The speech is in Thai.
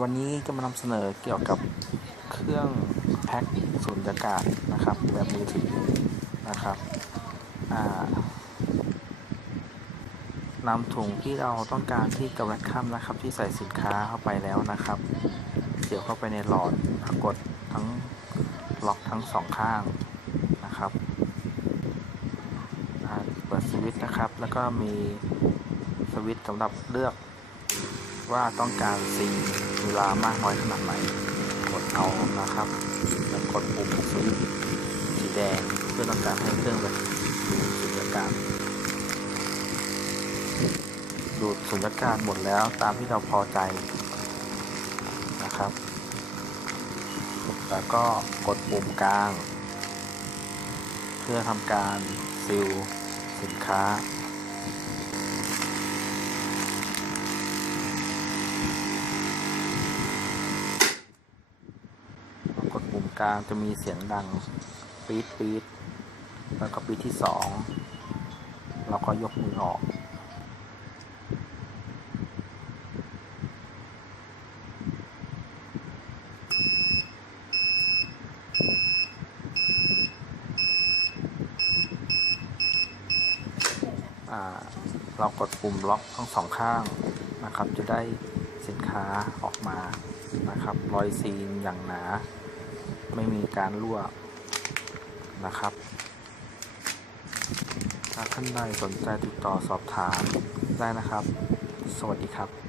วันนี้จะมานำเสนอเกี่ยวกับเครื่องแพ็คสูญญากาศนะครับแบบมือถือนะครับนำถุงที่เราต้องการที่จะแวคคัมนะครับ ที่ใส่สินค้าเข้าไปแล้วนะครับเกี่ยวเข้าไปในหลอดกดทั้งล็อกทั้งสองข้างนะครับเปิดสวิตช์นะครับ แล้วก็มีสวิตช์สำหรับเลือก ว่าต้องการซีนเวลามากน้อยขนาดไหนกดเอานะครับแล้วกดปุ่มสวิตสีแดงเพื่อต้องการให้เครื่องแบบดูดสุญญากาศดูดสุญญากาศหมดแล้วตามที่เราพอใจนะครับ แล้วก็กดปุ่มกลาง เพื่อทำการซิลสินค้า กลางจะมีเสียงดังปี๊ดปี๊ดแล้วก็ปี๊ดที่สองเราก็ยกมือออกอ่าเรากดปุ่มล็อกทั้งสองข้างนะครับ จะได้สินค้าออกมานะครับรอยซีนอย่างหนา ไม่มีการรั่วนะครับ ถ้าท่านใดสนใจติดต่อสอบถามได้นะครับ สวัสดีครับ